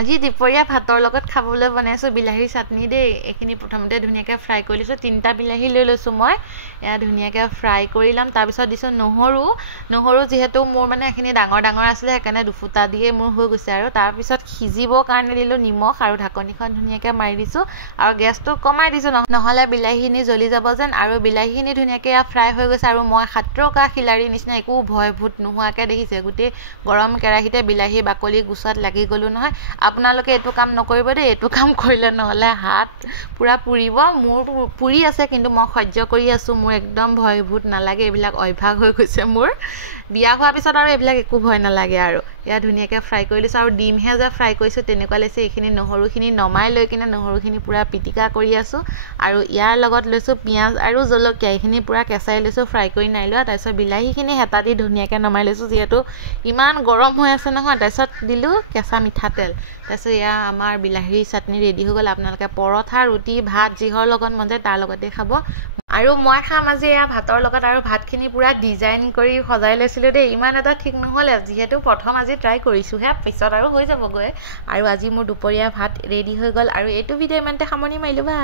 আজি দুপৰীয়া ভাতৰ লগত খাবলৈ বনাইছো বিলাহী চাটনি দেই এখিনি প্ৰথমতে ধুনিয়াকৈ ফ্ৰাই কৰি লৈছো তিনটা বিলাহী লৈ লৈছো মই এয়া ধুনিয়াকৈ ফ্ৰাই কৰি লম তাৰ পিছত দিছো নহৰু যেহেতু মোৰ মানে এখিনি ডাঙৰ আছিল সেইকাৰণে দুফুটা দিয়ে মোৰ হৈ গৈছে আৰু তাৰ পিছত সিজিবৰ কাৰণে দিলো নিমখ আৰু ঢাকনিখন ধুনিয়াকৈ মাৰি দিছো আৰু গেছটো কমাই দিছো নহলে বিলাহীখিনি জ্বলি যাব যেন আৰু বিলাহীখিনি ধুনিয়াকৈ ফ্ৰাই হৈ গৈছে আৰু মই হাতৰকা খিলাৰি নিচিনা একো ভয় ভূত নোহোৱাকৈ দেখিছে গোটেই গৰম কেৰাহীতে বিলাহী বাকলি গুছাত লাগি গলো নহয় আপোনালোকে এটো কাম নকৰিব দেই এটো কাম কৰিলে নহলে হাত পুৰা পুৰিব মোৰ পুৰি আছে কিন্তু মই সহ্য কৰি আছো মোৰ একদম ভয় ভূত নালাগে এইবিলাক অভ্যাস হৈ গৈছে মোৰ বিয়া হোৱাৰ পিছত আৰু এইবিলাক একো ভয় নালাগে আৰু ইয়া ধুনিয়াকৈ ফ্ৰাই কৰি লৈছো আৰু ডিমহে যে ফ্ৰাই কৰিছো তেনেকুৱা লৈছে এইখিনি নহৰুখিনি নমাই লৈ কিনে নহৰুখিনি পুৰা পিটিকা কৰি আছো আৰু ইয়াৰ লগত লৈছো পিয়াজ আৰু জলকীয়া এইখিনি পুৰা কেঁচাই লৈছো ফ্ৰাই কৰি নাই লোৱা তাৰপিছত বিলাহীখিনি হেতা দি ধুনিয়াকৈ নমাই লৈছো যেহেতু ইমান গৰম হৈ আছে নহয় তাৰপিছত দিলো কেঁচা মিঠাতেল তাৰপিছত ইয়া আমাৰ বিলাহী চাটনি ৰেডি হৈ গ'ল আপোনালোকে পৰঠা ৰুটি ভাত যিহৰ লগত মন যায় তাৰ লগতে খাব আৰু মই খাম আজি এয়া ভাতৰ লগত আৰু ভাতখিনি পুৰা ডিজাইন কৰি সজাই লৈছিলো দেই ইমান এটা ঠিক নহ'লে যিহেতু প্ৰথম আজি ট্ৰাই কৰিছোহে পিছত আৰু হৈ যাবগৈ আৰু আজি মোৰ দুপৰীয়া ভাত ৰেডি হৈ গ'ল আৰু এইটো ভিডিঅ' ইমানতে সামৰণি মাৰিলো বাই